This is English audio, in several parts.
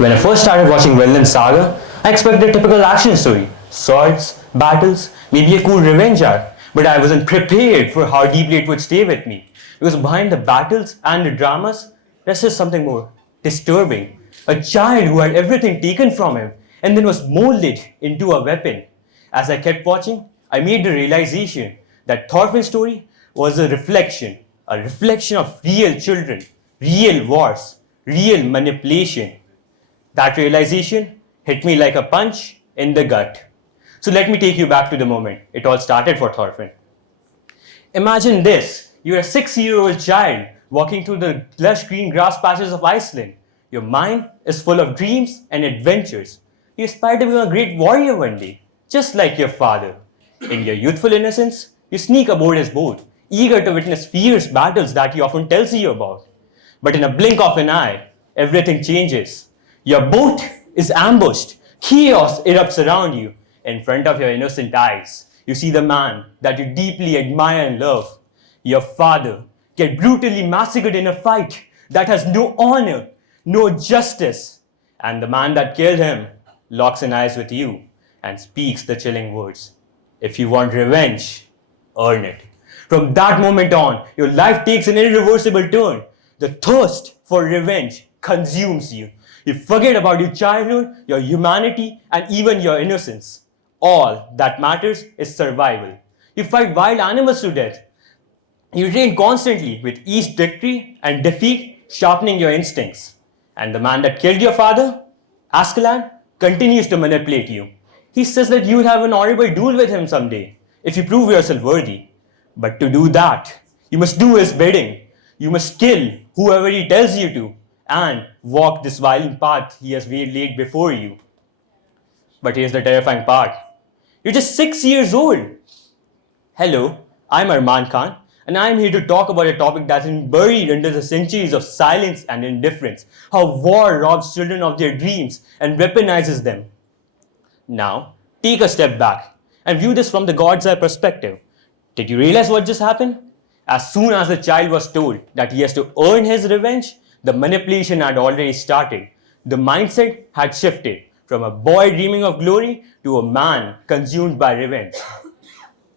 When I first started watching Vinland Saga, I expected a typical action story. Swords, battles, maybe a cool revenge arc. But I wasn't prepared for how deeply it would stay with me. Because behind the battles and the dramas, there's just something more disturbing. A child who had everything taken from him and then was molded into a weapon. As I kept watching, I made the realization that Thorfinn's story was a reflection of real children, real wars, real manipulation. That realization hit me like a punch in the gut. So let me take you back to the moment it all started for Thorfinn. Imagine this, you're a 6-year-old child walking through the lush green grass patches of Iceland. Your mind is full of dreams and adventures. You aspire to become a great warrior one day, just like your father. In your youthful innocence, you sneak aboard his boat, eager to witness fierce battles that he often tells you about. But in a blink of an eye, everything changes. Your boat is ambushed. Chaos erupts around you. In front of your innocent eyes, you see the man that you deeply admire and love, your father, get brutally massacred in a fight that has no honor, no justice. And the man that killed him locks in eyes with you and speaks the chilling words. If you want revenge, earn it. From that moment on, your life takes an irreversible turn. The thirst for revenge consumes you. You forget about your childhood, your humanity, and even your innocence. All that matters is survival. You fight wild animals to death. You train constantly with each victory and defeat sharpening your instincts. And the man that killed your father, Askeland, continues to manipulate you. He says that you will have an honorable duel with him someday if you prove yourself worthy. But to do that, you must do his bidding. You must kill whoever he tells you to and walk this violent path he has laid before you. But here's the terrifying part. You're just 6 years old. Hello, I'm Armaan Khan, and I'm here to talk about a topic that's been buried under the centuries of silence and indifference. How war robs children of their dreams and weaponizes them. Now, take a step back and view this from the God's eye perspective. Did you realize what just happened? As soon as the child was told that he has to earn his revenge, the manipulation had already started. The mindset had shifted from a boy dreaming of glory to a man consumed by revenge.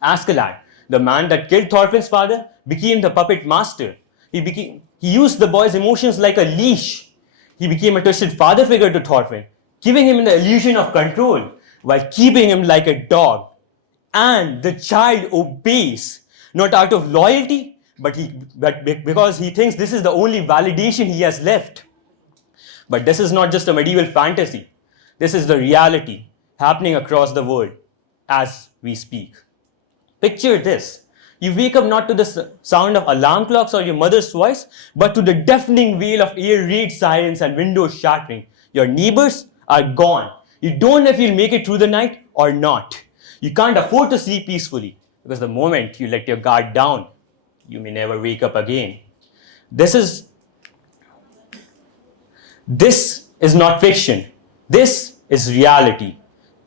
Askeladd, the man that killed Thorfinn's father, became the puppet master. He used the boy's emotions like a leash. He became a twisted father figure to Thorfinn, giving him the illusion of control while keeping him like a dog. And the child obeys, not out of loyalty, but because he thinks this is the only validation he has left. But this is not just a medieval fantasy. This is the reality happening across the world as we speak. Picture this. You wake up not to the sound of alarm clocks or your mother's voice, but to the deafening wail of air raid sirens and windows shattering. Your neighbors are gone. You don't know if you'll make it through the night or not. You can't afford to sleep peacefully because the moment you let your guard down, you may never wake up again. This is not fiction. This is reality.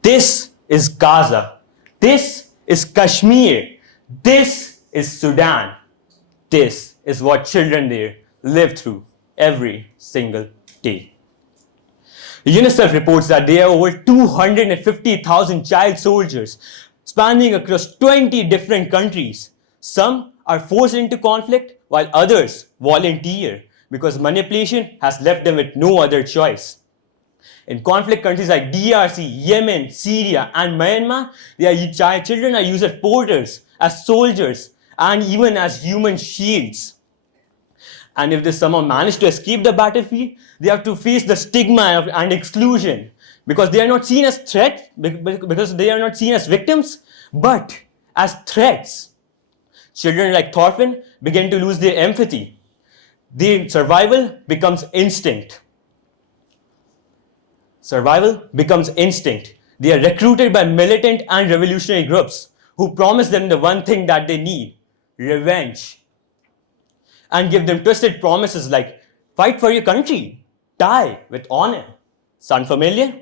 This is Gaza. This is Kashmir. This is Sudan. This is what children there live through every single day. UNICEF reports that there are over 250,000 child soldiers spanning across 20 different countries. Some are forced into conflict while others volunteer because manipulation has left them with no other choice. In conflict countries like DRC, Yemen, Syria, and Myanmar, children are used as porters, as soldiers, and even as human shields. And if they somehow manage to escape the battlefield, they have to face the stigma and exclusion because they are not seen as threats, because they are not seen as victims, but as threats. Children like Thorfinn begin to lose their empathy. Their survival becomes instinct. Survival becomes instinct. They are recruited by militant and revolutionary groups who promise them the one thing that they need, revenge, and give them twisted promises like fight for your country, die with honor. Sound familiar?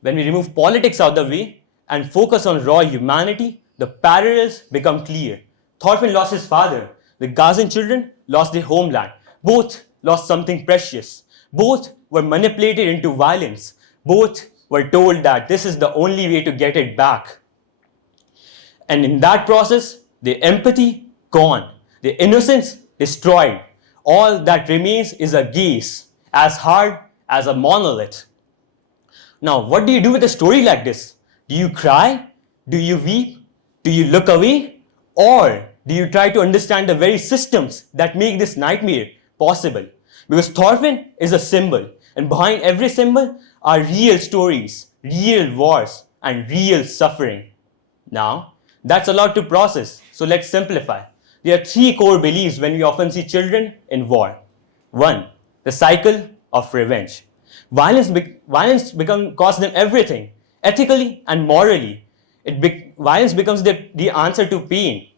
When we remove politics out of the way and focus on raw humanity, the parallels become clear. Thorfinn lost his father. The Gazan children lost their homeland. Both lost something precious. Both were manipulated into violence. Both were told that this is the only way to get it back. And in that process, their empathy gone, their innocence destroyed. All that remains is a gaze, as hard as a monolith. Now, what do you do with a story like this? Do you cry? Do you weep? Do you look away? Or do you try to understand the very systems that make this nightmare possible? Because Thorfinn is a symbol, and behind every symbol are real stories, real wars, and real suffering. Now, that's a lot to process, so let's simplify. There are three core beliefs when we often see children in war. One, the cycle of revenge. Violence costs them everything, ethically and morally. Violence becomes the answer to pain.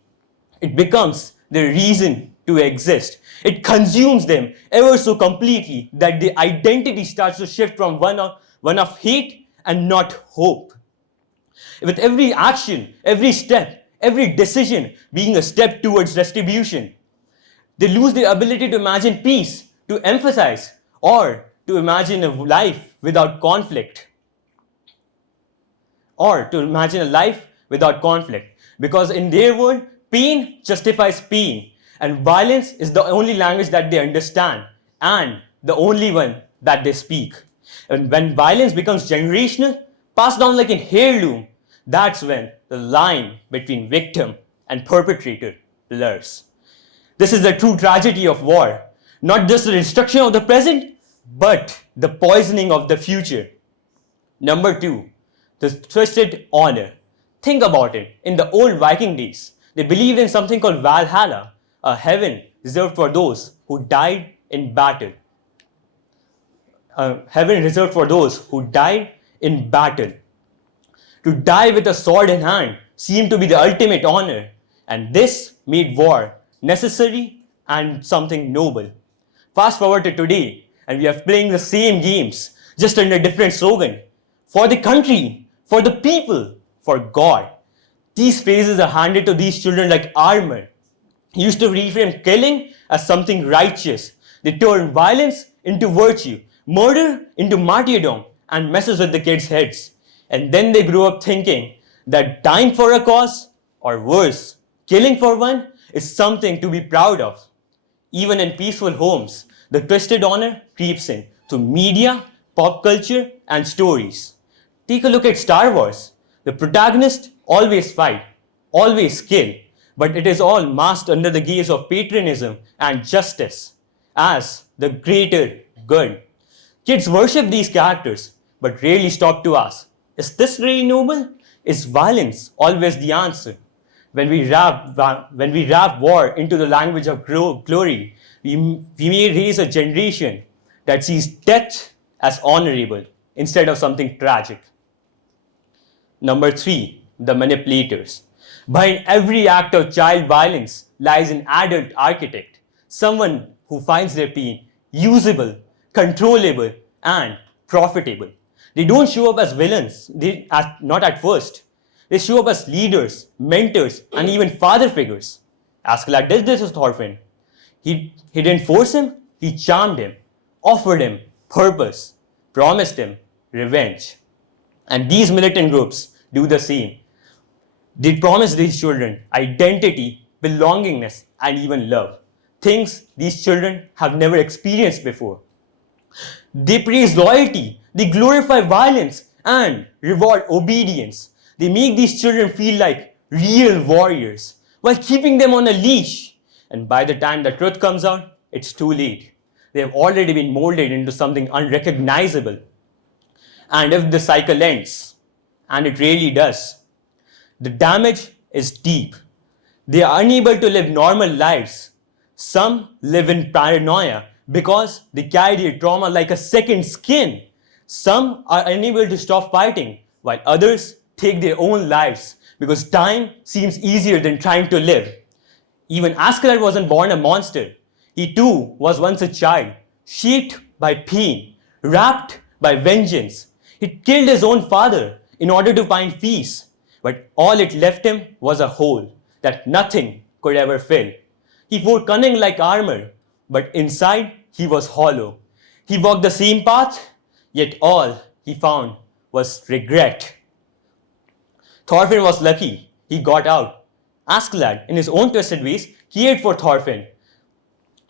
It becomes the reason to exist. It consumes them ever so completely that the identity starts to shift from one of hate and not hope. With every action, every step, every decision being a step towards retribution, they lose their ability to imagine peace, to emphasize, or to imagine a life without conflict. Because in their world, pain justifies pain, and violence is the only language that they understand and the only one that they speak. And when violence becomes generational, passed down like an heirloom, that's when the line between victim and perpetrator blurs. This is the true tragedy of war, not just the destruction of the present, but the poisoning of the future. Number two, the twisted honor. Think about it. In the old Viking days, they believed in something called Valhalla, a heaven reserved for those who died in battle. A heaven reserved for those who died in battle. To die with a sword in hand seemed to be the ultimate honor, and this made war necessary and something noble. Fast forward to today, and we are playing the same games, just under a different slogan. For the country, for the people, for God. These phrases are handed to these children like armor. Used to reframe killing as something righteous. They turn violence into virtue, murder into martyrdom, and messes with the kids' heads. And then they grow up thinking that dying for a cause, or worse, killing for one, is something to be proud of. Even in peaceful homes, the twisted honor creeps in through media, pop culture, and stories. Take a look at Star Wars. The protagonists always fight, always kill, but it is all masked under the gaze of patriotism and justice as the greater good. Kids worship these characters, but rarely stop to ask, is this really noble? Is violence always the answer? When we wrap war into the language of glory, we may raise a generation that sees death as honorable instead of something tragic. Number three, the manipulators. Behind every act of child violence lies an adult architect, someone who finds their pain usable, controllable, and profitable. They don't show up as villains, not at first. They show up as leaders, mentors, and even father figures. Askeladd did this with Thorfinn. He didn't force him, he charmed him, offered him purpose, promised him revenge. And these militant groups do the same. They promise these children identity, belongingness, and even love. Things these children have never experienced before. They praise loyalty, they glorify violence, and reward obedience. They make these children feel like real warriors while keeping them on a leash. And by the time the truth comes out, it's too late. They have already been molded into something unrecognizable. And if the cycle ends, and it really does, the damage is deep. They are unable to live normal lives. Some live in paranoia because they carry their trauma like a second skin. Some are unable to stop fighting, while others take their own lives because time seems easier than trying to live. Even Askeladd wasn't born a monster. He too was once a child, shaped by pain, wrapped by vengeance. He killed his own father in order to find peace, but all it left him was a hole that nothing could ever fill. He wore cunning like armor, but inside he was hollow. He walked the same path, yet all he found was regret. Thorfinn was lucky. He got out. Askeladd, in his own twisted ways, cared for Thorfinn.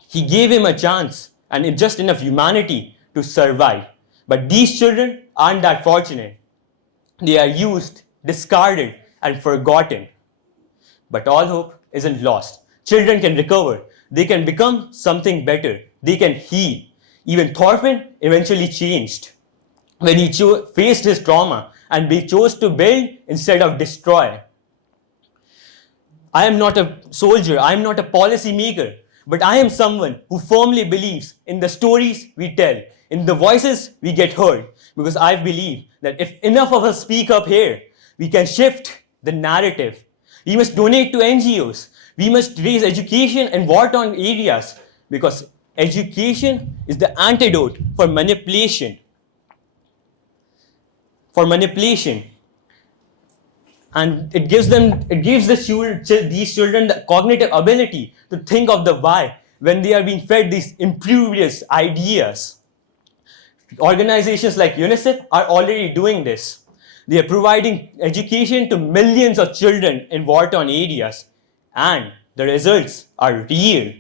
He gave him a chance and just enough humanity to survive. But these children aren't that fortunate. They are used, discarded, and forgotten. But all hope isn't lost. Children can recover. They can become something better. They can heal. Even Thorfinn eventually changed when he faced his trauma and chose to build instead of destroy. I am not a soldier, I am not a policy maker, but I am someone who firmly believes in the stories we tell, in the voices we get heard, because I believe that if enough of us speak up here, we can shift the narrative. We must donate to NGOs. We must raise education in war-torn areas, because education is the antidote for manipulation. And it gives these children the cognitive ability to think of the why when they are being fed these imperious ideas. Organizations like UNICEF are already doing this. They are providing education to millions of children in war-torn areas, and the results are real.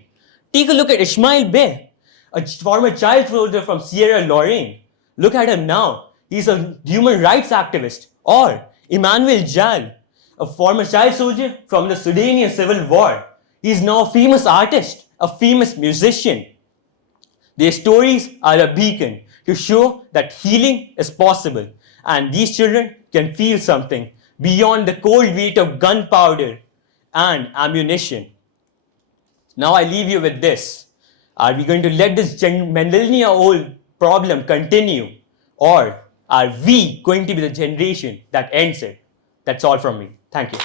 Take a look at Ismail Bey, a former child soldier from Sierra Leone. Look at him now. He's a human rights activist. Or Emmanuel Jal, a former child soldier from the Sudanian Civil War. He's now a famous artist, a famous musician. Their stories are a beacon to show that healing is possible, and these children can feel something beyond the cold weight of gunpowder and ammunition. Now I leave you with this. Are we going to let this millennia-old problem continue, or are we going to be the generation that ends it? That's all from me. Thank you.